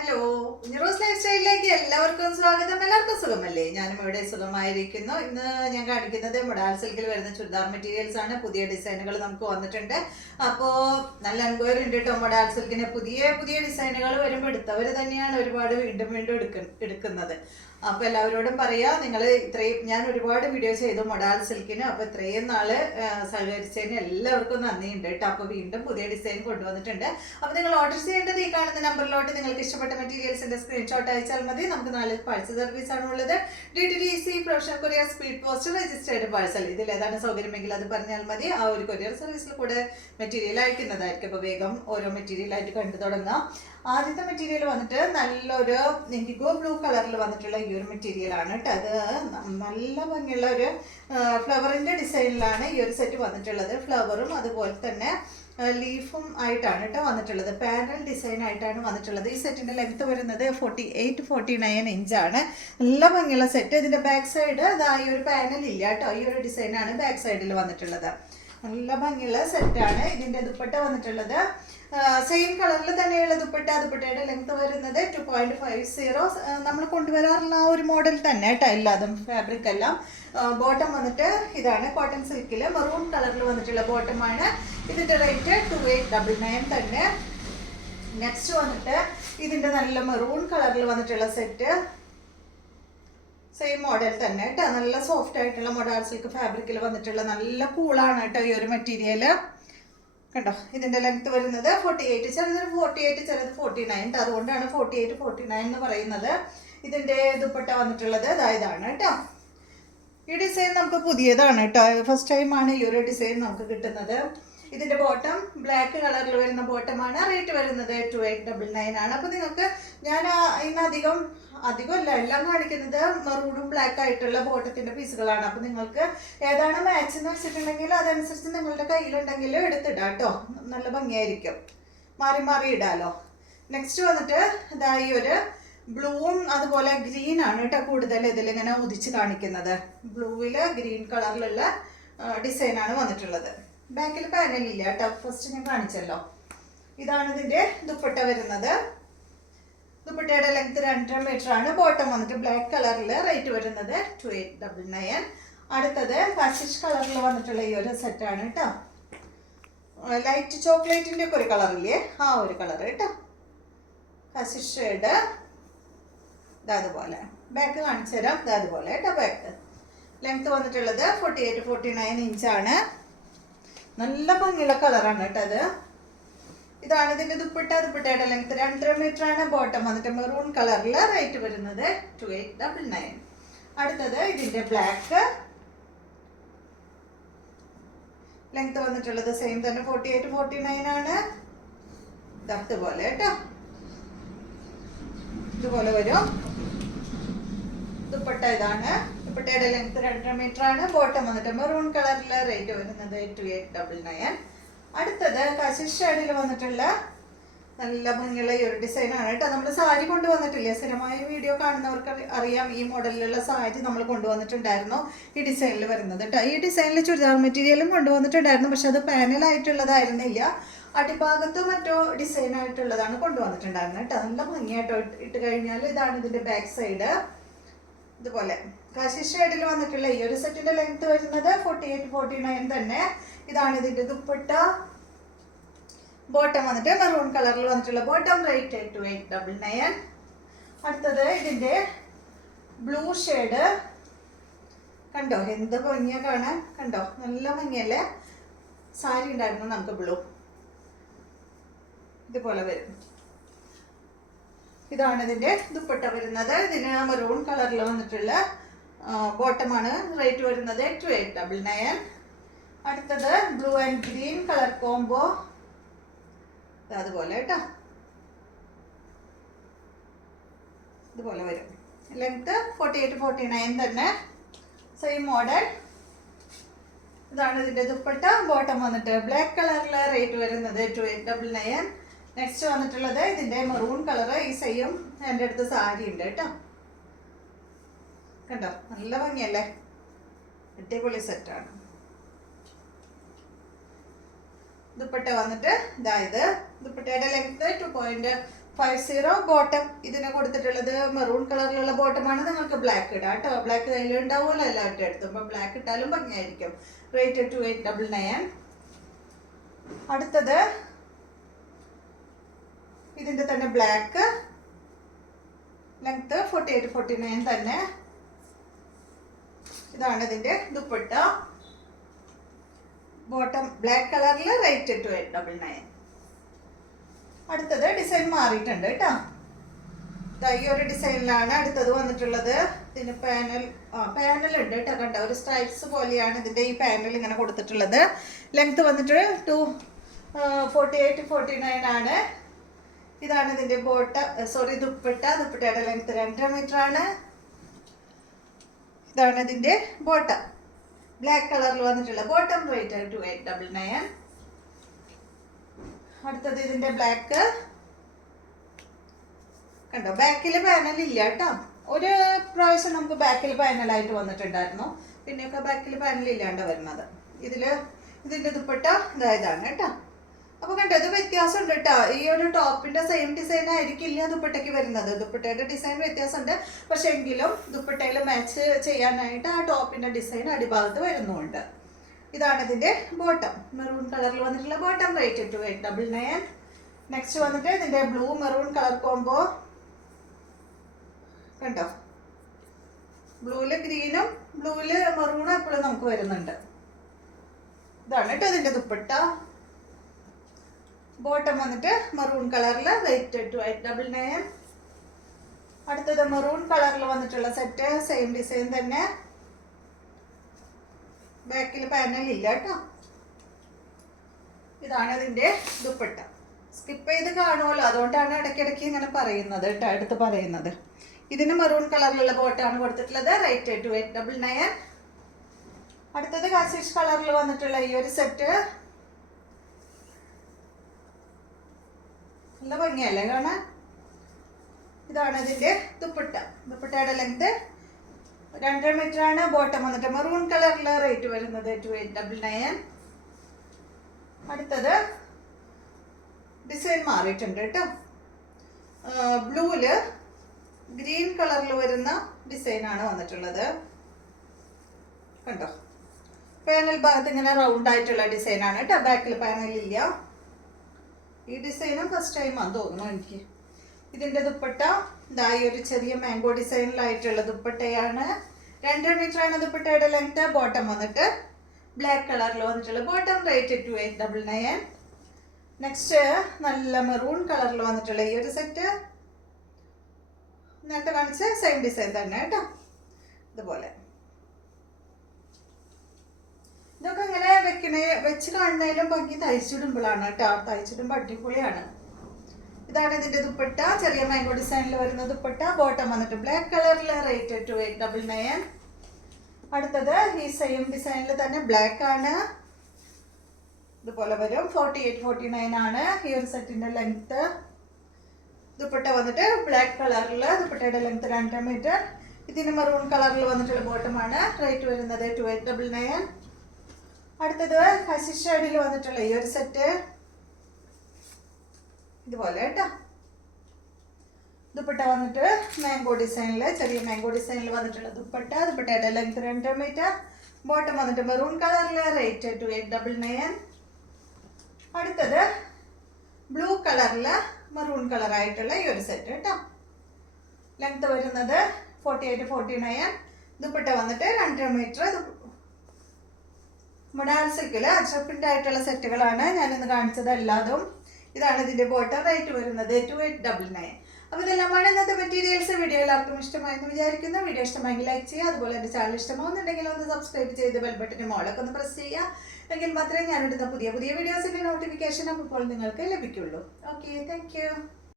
Hello, നിറോസ് life സ്റ്റൈലിലേക്ക് എല്ലാവർക്കും സ്വാഗതം. എല്ലാവർക്കും സുഖമല്ലേ? ഞാനും ഇവിടെ സുഖമായിരിക്കുന്നു. ഇന്ന് ഞാൻ കാണിക്കുന്നത് മൊഡാൾ സിൽക്കിൽ വരുന്ന ചുരിദാർ മെറ്റീരിയൽസ് ആണ്. പുതിയ ഡിസൈനുകൾ നമുക്ക് വന്നിട്ടുണ്ട്. അപ്പോൾ നല്ല എൻക്വയറി ഉണ്ട് കേട്ടോ. മൊഡാൾ സിൽക്കിന് പുതിയ പുതിയ ഡിസൈനുകൾ വരുമ്പോൾ എടുത്തവർ തന്നെയാണ് ഒരുപാട് വീണ്ടും വീണ്ടും എടുക്കുന്നത്. അപ്പോൾ എല്ലാവരോടും പറയാം, നിങ്ങൾ ഇത്രയും ഞാൻ ഒരുപാട് വീഡിയോ ചെയ്തു മൊഡാൾ സിൽക്കിന്. അപ്പോൾ ഇത്രയും നാള് സഹകരിച്ചതിന് എല്ലാവർക്കും നന്ദിയുണ്ട് കേട്ടോ. അപ്പോൾ വീണ്ടും പുതിയ ഡിസൈൻ കൊണ്ടുവന്നിട്ടുണ്ട്. അപ്പോൾ നിങ്ങൾ ഓർഡർ ചെയ്യേണ്ടത് ഈ കാണുന്ന നമ്പറിലോട്ട് നിങ്ങൾക്ക് ഇഷ്ടപ്പെട്ട മെറ്റീരിയൽസിന്റെ സ്ക്രീൻഷോട്ട് അയച്ചാൽ മതി. നമുക്ക് 4 പാഴ്സൽ സർവീസ് ആണ് ഉള്ളത്. DTDC, professional courier, speed post, registered parcel. ഇതിൽ ഏതാണ് സൗകര്യമെങ്കിൽ അത് പറഞ്ഞാൽ മതി. ആ ഒരു കൊറിയർ സർവീസിൽ കൂടെ മെറ്റീരിയൽ അയക്കുന്നതായിരിക്കും. അപ്പോൾ വേഗം ഓരോ മെറ്റീരിയലായിട്ട് കണ്ടു തുടങ്ങാം. ആദ്യത്തെ മെറ്റീരിയൽ വന്നിട്ട് നല്ലൊരു ഇൻഡിഗോ ബ്ലൂ കളറിൽ വന്നിട്ടുള്ള ഈ ഒരു മെറ്റീരിയൽ ആണ് കേട്ടോ. അത് നല്ല ഭംഗിയുള്ള ഒരു ഫ്ലവറിന്റെ ഡിസൈനിലാണ് ഈ ഒരു സെറ്റ് വന്നിട്ടുള്ളത്. ഫ്ലവറും അതുപോലെ തന്നെ ലീഫും ആയിട്ടാണ് കേട്ടോ വന്നിട്ടുള്ളത്. പാനൽ ഡിസൈൻ ആയിട്ടാണ് വന്നിട്ടുള്ളത്. ഈ സെറ്റിന്റെ ലെങ്ത് വരുന്നത് 48-49 ഇഞ്ചാണ്. നല്ല ഭംഗിയുള്ള സെറ്റ്. ഇതിന്റെ ബാക്ക് സൈഡ് അതാ ഈ ഒരു പാനൽ ഇല്ല കേട്ടോ. ഈ ഒരു ഡിസൈനാണ് ബാക്ക് സൈഡിൽ വന്നിട്ടുള്ളത്. നല്ല ഭംഗിയുള്ള സെറ്റാണ്. ഇതിന്റെ ദുപ്പട്ട വന്നിട്ടുള്ളത് സെയിം കളറിൽ തന്നെയുള്ള ദുപ്പട്ടയുടെ ലെങ്ത് വരുന്നത് 2.50. നമ്മൾ കൊണ്ടുവരാറുള്ള ആ ഒരു മോഡൽ തന്നെ കേട്ടോ. എല്ലാതും ഫാബ്രിക് എല്ലാം. ബോട്ടം വന്നിട്ട് ഇതാണ് കോട്ടൺ സിൽക്കിൽ മെറൂൺ കളറിൽ വന്നിട്ടുള്ള ബോട്ടമാണ്. ഇതിന്റെ റേറ്റ് 2899 തന്നെ. നെക്സ്റ്റ് വന്നിട്ട് ഇതിന്റെ നല്ല മെറൂൺ കളറിൽ വന്നിട്ടുള്ള സെറ്റ് സെയിം മോഡൽ തന്നെ കേട്ടോ. നല്ല സോഫ്റ്റ് ആയിട്ടുള്ള മൊഡാൾ സിൽക്ക് ഫാബ്രിക്കിൽ വന്നിട്ടുള്ള നല്ല കൂളാണ് കേട്ടോ ഈ ഒരു മെറ്റീരിയൽ. കണ്ടോ, ഇതിന്റെ ലെങ്ത് വരുന്നത് 48, ചിലത് 48, ചിലത് 49. അതുകൊണ്ടാണ് 48-49 എന്ന് പറയുന്നത്. ഇതിന്റെ ദുപ്പട്ട വന്നിട്ടുള്ളത് ഇതാണ് കേട്ടോ. ഈ ഡിസൈൻ നമുക്ക് പുതിയതാണ് കേട്ടോ. ഫസ്റ്റ് ടൈമാണ് ഈ ഒരു ഡിസൈൻ നമുക്ക് കിട്ടുന്നത്. ഇതിന്റെ ബോട്ടം ബ്ലാക്ക് കളറിൽ വരുന്ന ബോട്ടമാണ്. റേറ്റ് വരുന്നത് 2899 ആണ്. അപ്പോൾ നിങ്ങൾക്ക് ഞാൻ ഇന്ന് അധികമല്ല എല്ലാം കാണിക്കുന്നത് മെറൂണും ബ്ലാക്ക് ആയിട്ടുള്ള ബോട്ടത്തിന്റെ പീസുകളാണ്. അപ്പോൾ നിങ്ങൾക്ക് ഏതാണ് മാച്ച് എന്ന് വെച്ചിട്ടുണ്ടെങ്കിൽ അതനുസരിച്ച് നിങ്ങളുടെ കയ്യിലുണ്ടെങ്കിൽ എടുത്തിടാം കേട്ടോ. നല്ല ഭംഗിയായിരിക്കും. മാറി മാറി ഇടാലോ. നെക്സ്റ്റ് വന്നിട്ട് ഇതാ ഈ ഒരു ബ്ലൂവും അതുപോലെ ഗ്രീൻ ആണ് കേട്ടോ കൂടുതൽ ഇതിലിങ്ങനെ ഉദിച്ച് കാണിക്കുന്നത്. ബ്ലൂവില് ഗ്രീൻ കളറിലുള്ള ഡിസൈനാണ് വന്നിട്ടുള്ളത്. ബാക്കിൽ പാനൽ ഇല്ല കേട്ടോ. ഫസ്റ്റ് ഞാൻ കാണിച്ചല്ലോ. ഇതാണ് ഇതിന്റെ ദുപ്പട്ട വരുന്നത്. ദുപ്പട്ടയുടെ ലെങ്ത് 2.5 മീറ്റർ ആണ്. ബോട്ടം വന്നിട്ട് ബ്ലാക്ക് കളറിൽ. റേറ്റ് വരുന്നത് 2899. അടുത്തത് ഫാഷിഷ് കളറിൽ വന്നിട്ടുള്ള ഈ ഒരു സെറ്റാണ് കേട്ടോ. ലൈറ്റ് ചോക്ലേറ്റിന്റെ ഒക്കെ ഒരു കളറില്ലേ, ആ ഒരു കളർ കേട്ടോ. ഫാഷിഷ് ഷെയ്ഡ് അതുപോലെ. ബാക്ക് കാണിച്ചു തരാം. അതുപോലെ കേട്ടോ ബാക്ക്. ലെങ്ത് വന്നിട്ടുള്ളത് 48-49 ഇഞ്ചാണ്. നല്ല ഭംഗിയുള്ള കളറാണ് കേട്ടോ അത്. ഇതാണ് ഇതിന്റെ ദുപ്പട്ടയുടെ ലെങ്ത് 2.5 മീറ്റർ ആണ്. ബോട്ടം വന്നിട്ട് മെറൂൺ കളറിൽ. റേറ്റ് വരുന്നത് 2899. അടുത്തത് ഇതിന്റെ ബ്ലാക്ക്. ലെങ്ത് വന്നിട്ടുള്ളത് സെയിം തന്നെ 48-49 ആണ്. ഇതുപോലെ കേട്ടോ. ഇതുപോലെ വരും. ദുപ്പട്ട ഇതാണ്. ദുപ്പട്ടയുടെ ലെങ്ത് 2.5 മീറ്റർ ആണ്. ബോട്ടം വന്നിട്ട് മെറൂൺ കളറിൽ. റേറ്റ് വരുന്നത് 2899. അടുത്തത് കാശിഷ് ഷെയ്ഡിൽ വന്നിട്ടുള്ള നല്ല ഭംഗിയുള്ള ഈ ഒരു ഡിസൈനാണ് കേട്ടോ. നമ്മൾ സാരി കൊണ്ടുവന്നിട്ടില്ലേ, സ്ഥിരമായ വീഡിയോ കാണുന്നവർക്ക് അറിയാം. ഈ മോഡലിലുള്ള സാരി നമ്മൾ കൊണ്ടുവന്നിട്ടുണ്ടായിരുന്നു. ഈ ഡിസൈനിൽ വരുന്നത് കേട്ടോ. ഈ ഡിസൈനിൽ ചുരിദാർ മെറ്റീരിയലും കൊണ്ടുവന്നിട്ടുണ്ടായിരുന്നു. പക്ഷെ അത് പാനലായിട്ടുള്ളതായിരുന്നില്ല. അടിഭാഗത്ത് മറ്റോ ഡിസൈൻ ആയിട്ടുള്ളതാണ് കൊണ്ടുവന്നിട്ടുണ്ടായിരുന്നത് കേട്ടോ. നല്ല ഭംഗിയായിട്ടോ ഇട്ട് കഴിഞ്ഞാൽ. ഇതാണ് ഇതിന്റെ ബാക്ക് സൈഡ്. ഇതുപോലെ കാശിഷ് ഷെയ്ഡിൽ വന്നിട്ടുള്ള ഈ ഒരു സെറ്റിന്റെ ലെങ്ത് വരുന്നത് 48-49 തന്നെ. ഇതാണ് ഇതിന്റെ ദുപ്പട്ട. ബോട്ടം വന്നിട്ട് മെറൂൺ കളറിൽ വന്നിട്ടുള്ള ബോട്ടം. റേറ്റ് 2899. അടുത്തത് ഇതിന്റെ ബ്ലൂ ഷെയ്ഡ്. കണ്ടോ എന്ത് ഭംഗിയാ കാണാൻ. കണ്ടോ നല്ല ഭംഗിയല്ലേ. സാരി ഉണ്ടായിരുന്നു നമുക്ക് ബ്ലൂ. ഇതുപോലെ വരും. ഇതാണ് ഇതിന്റെ ദുപ്പട്ട വരുന്നത്. ഇതിന് മെറൂൺ കളറിൽ വന്നിട്ടുള്ള ബോട്ടമാണ്. റേറ്റ് വരുന്നത് 2899. അടുത്തത് blue and green colour combo. അതുപോലെ കേട്ടോ. ഇതുപോലെ വരും. ലെങ്ത് 48-49 തന്നെ. Same model. ഇതാണ് ഇതിന്റെ ദുപ്പട്ട. ബോട്ടം വന്നിട്ട് ബ്ലാക്ക് കളറിൽ. റേറ്റ് വരുന്നത് 2899. നെക്സ്റ്റ് വന്നിട്ടുള്ളത് ഇതിന്റെ മെറൂൺ കളർ. ഈ സെയിം എൻ്റെ അടുത്ത് സാരി ഉണ്ട് കേട്ടോ. കണ്ടോ നല്ല ഭംഗിയല്ലേ. അടിപൊളി സെറ്റാണ്. ദുപ്പട്ട വന്നിട്ട് ഇതായത് ദുപ്പട്ടയുടെ ലെങ്ത് 2.5 50 ബോട്ടം ഇതിന് കൊടുത്തിട്ടുള്ളത് മെറൂൺ കളറിലുള്ള ബോട്ടമാണ്. നിങ്ങൾക്ക് ബ്ലാക്ക് ഇടാം കേട്ടോ. ബ്ലാക്ക് കയ്യിലുണ്ടാവുമല്ലോ എല്ലാവരുടെ അടുത്തും. അപ്പോൾ ബ്ലാക്ക് ഇട്ടാലും ഭംഗിയായിരിക്കും. റേറ്റ് 2899. അടുത്തത് ഇതിൻ്റെ തന്നെ ബ്ലാക്ക്, ലെങ്ത് 48-49 തന്നെ. ഇതാണ് ഇതിൻ്റെ ദുപ്പട്ട. ബോട്ടം ബ്ലാക്ക് കളറിൽ, റേറ്റ് 2899. അടുത്തത് ഡിസൈൻ മാറിയിട്ടുണ്ട് കേട്ടോ. ഈ ഒരു ഡിസൈനിലാണ് അടുത്തത് വന്നിട്ടുള്ളത്. ഇതിന് പാനൽ ഉണ്ട് കേട്ടോ. കണ്ട ഒരു സ്ട്രൈപ്സ് പോലെയാണ് ഇതിൻ്റെ ഈ പാനൽ ഇങ്ങനെ കൊടുത്തിട്ടുള്ളത്. ലെങ്ത് വന്നിട്ട് 48-49 ആണ്. ഇതാണ് ഇതിൻ്റെ ദുപ്പട്ട. ദുപ്പട്ടയുടെ ലെങ്ത് 2 മീറ്റർ ആണ്. ഇതാണ് ഇതിൻ്റെ ബോട്ടം. ബ്ലാക്ക് കളറിൽ വന്നിട്ടുള്ള ബോട്ടം. റേറ്റ് 2899. അടുത്തത് ഇതിൻ്റെ ബ്ലാക്ക്. കണ്ടോ, ബാക്കിൽ പാനൽ ഇല്ല കേട്ടോ. ഒരു പ്രാവശ്യം നമുക്ക് ബാക്കിൽ പാനലായിട്ട് വന്നിട്ടുണ്ടായിരുന്നു. പിന്നെയൊക്കെ ബാക്കിൽ പാനൽ ഇല്ലാണ്ട് വരുന്നത്. ഇതിൻ്റെ ദുപ്പട്ട ഇതാണ് കേട്ടോ. അപ്പോൾ കണ്ടോ, ഇത് വ്യത്യാസമുണ്ട് കേട്ടോ. ഈ ഒരു ടോപ്പിൻ്റെ സെയിം ഡിസൈൻ ആയിരിക്കില്ല ദുപ്പട്ടയ്ക്ക് വരുന്നത്. ദുപ്പട്ടയുടെ ഡിസൈൻ വ്യത്യാസമുണ്ട്. പക്ഷെ എങ്കിലും ദുപ്പട്ടയിൽ മാച്ച് ചെയ്യാനായിട്ട് ആ ടോപ്പിൻ്റെ ഡിസൈൻ അടിഭാഗത്ത് വരുന്നുണ്ട്. ഇതാണ് ഇതിൻ്റെ ബോട്ടം. മെറൂൺ കളറിൽ വന്നിട്ടുള്ള ബോട്ടം. റേറ്റ് 2899. നെക്സ്റ്റ് വന്നിട്ട് ഇതിൻ്റെ ബ്ലൂ മെറൂൺ കളർ കോംബോ. കണ്ടോ, ബ്ലൂവിൽ ഗ്രീനും ബ്ലൂവിൽ മെറൂണും എപ്പോഴും നമുക്ക് വരുന്നുണ്ട്. ഇതാണ് കേട്ടോ ഇതിൻ്റെ ദുപ്പട്ട. ബോട്ടം വന്നിട്ട് മെറൂൺ കളറിൽ. റേറ്റ് 2899. അടുത്തത് മെറൂൺ കളറിൽ വന്നിട്ടുള്ള സെറ്റ്. സെയിം ഡിസൈൻ തന്നെ. ബാക്കിൽ പാനൽ ഇല്ല കേട്ടോ. ഇതാണ് ഇതിൻ്റെ ദുപ്പട്ട. സ്കിപ്പ് ചെയ്ത് കാണുമല്ലോ, അതുകൊണ്ടാണ് ഇടയ്ക്കിടയ്ക്ക് ഇങ്ങനെ പറയുന്നത് കേട്ടോ, എടുത്ത് പറയുന്നത്. ഇതിന് മെറൂൺ കളറിലുള്ള ബോട്ടാണ് കൊടുത്തിട്ടുള്ളത്. റേറ്റ് 2899. അടുത്തത് കാശിഷ് കളറിൽ വന്നിട്ടുള്ള ഈ ഒരു സെറ്റ്. നല്ല ഭംഗിയല്ലേ കാണാൻ. ഇതാണ് ഇതിൻ്റെ ദുപ്പട്ട. ദുപ്പട്ടയുടെ ലെങ്ത് 2 മീറ്റർ ആണ്. ബോട്ടം വന്നിട്ട് മെറൂൺ കളറിൽ. റേറ്റ് വരുന്നത് 2899. അടുത്തത് ഡിസൈൻ മാറിയിട്ടുണ്ട് കേട്ടോ. ബ്ലൂവില് ഗ്രീൻ കളറിൽ വരുന്ന ഡിസൈനാണ് വന്നിട്ടുള്ളത്. കണ്ടോ, പാനൽ ഭാഗത്ത് ഇങ്ങനെ റൗണ്ട് ആയിട്ടുള്ള ഡിസൈനാണ് കേട്ടോ. ബാക്കിൽ പാനൽ ഇല്ല. ഈ ഡിസൈനും ഫസ്റ്റ് ടൈമാണെന്ന് തോന്നുന്നു എനിക്ക്. ഇതിൻ്റെ ദുപ്പട്ട ഈ ഒരു ചെറിയ മാംഗോ ഡിസൈനിലായിട്ടുള്ള ദുപ്പട്ടയാണ്. 2 മീറ്റർ ആണ് ദുപ്പട്ടയുടെ ലെങ്ത്. ബോട്ടം വന്നിട്ട് ബ്ലാക്ക് കളറിൽ വന്നിട്ടുള്ള ബോട്ടം. റേറ്റ് 2899. നെക്സ്റ്റ് നല്ല മെറൂൺ കളറിൽ വന്നിട്ടുള്ള ഈ ഒരു സെറ്റ്. നേരത്തെ കാണിച്ച സെയിം ഡിസൈൻ തന്നെ കേട്ടോ. ഇതുപോലെ ഇതൊക്കെ ഇങ്ങനെ വെച്ച് കാണുന്നതിലും ഭംഗി തയ്ച്ചിടുമ്പോഴാണ് കേട്ടോ. തയ്ച്ചിടുമ്പോൾ അടിപൊളിയാണ്. ഇതാണ് ഇതിൻ്റെ ദുപ്പട്ട. ചെറിയ മാംഗോ ഡിസൈനിൽ വരുന്ന ദുപ്പട്ട. ബോട്ടം വന്നിട്ട് ബ്ലാക്ക് കളറിൽ. റേറ്റ് 2899. അടുത്തത് ഈ സെയിം ഡിസൈനിൽ തന്നെ ബ്ലാക്ക് ആണ്. ഇതുപോലെ വരും. 48-49 ആണ് ഈ ഒരു സെറ്റിൻ്റെ ലെങ്ത്ത്. ദുപ്പട്ട വന്നിട്ട് ബ്ലാക്ക് കളറിൽ. ദുപ്പട്ടയുടെ ലെങ്ത്ത് 2 മീറ്റർ. ഇതിന് മെറൂൺ കളറിൽ വന്നിട്ടുള്ള ബോട്ടമാണ്. റേറ്റ് വരുന്നത് 2899. അടുത്തത് കശിഷ് ഷെയ്ഡിൽ വന്നിട്ടുള്ള ഈ ഒരു സെറ്റ്. ഇതുപോലെ കേട്ടോ. ദുപ്പട്ട വന്നിട്ട് മാംഗോ ഡിസൈനിൽ, ചെറിയ മാംഗോ ഡിസൈനിൽ വന്നിട്ടുള്ള ദുപ്പട്ട. ദുപ്പട്ടയുടെ ലെങ്ത് 2 മീറ്റർ. ബോട്ടം വന്നിട്ട് മെറൂൺ കളറിൽ. റേറ്റ് 2899. അടുത്തത് ബ്ലൂ കളറിൽ മെറൂൺ കളറായിട്ടുള്ള ഈ ഒരു സെറ്റ് കേട്ടോ. ലെങ്ത് വരുന്നത് 48-49. ദുപ്പട്ട വന്നിട്ട് 2 മീറ്റർ. മൊഡാൾ സിൽക്കിൽ അജ്രപ്പിൻ്റെ ആയിട്ടുള്ള സെറ്റുകളാണ് ഞാനിന്ന് കാണിച്ചത് എല്ലാതും. ഇതാണ് ഇതിൻ്റെ ബോട്ടം. റേറ്റ് വരുന്നത് 2899. അപ്പോൾ ഇതെല്ലാമാണ് ഇന്നത്തെ മെറ്റീരിയൽസ്. വീഡിയോ എല്ലാവർക്കും ഇഷ്ടമായെന്ന് വിചാരിക്കുന്നു. വീഡിയോ ഇഷ്ടമായെങ്കിൽ ലൈക്ക് ചെയ്യുക. അതുപോലെ എൻ്റെ ചാനൽ ഇഷ്ടമാകുന്നുണ്ടെങ്കിൽ ഒന്ന് സബ്സ്ക്രൈബ് ചെയ്ത് ബെൽ ബട്ടൻ്റെ മോളൊക്കെ ഒന്ന് പ്രസ് ചെയ്യുക. എങ്കിൽ മാത്രമേ ഞാനിടുന്ന പുതിയ വീഡിയോസിൻ്റെ നോട്ടിഫിക്കേഷൻ അപ്പോൾ നിങ്ങൾക്ക് ലഭിക്കുള്ളൂ. Okay, thank you.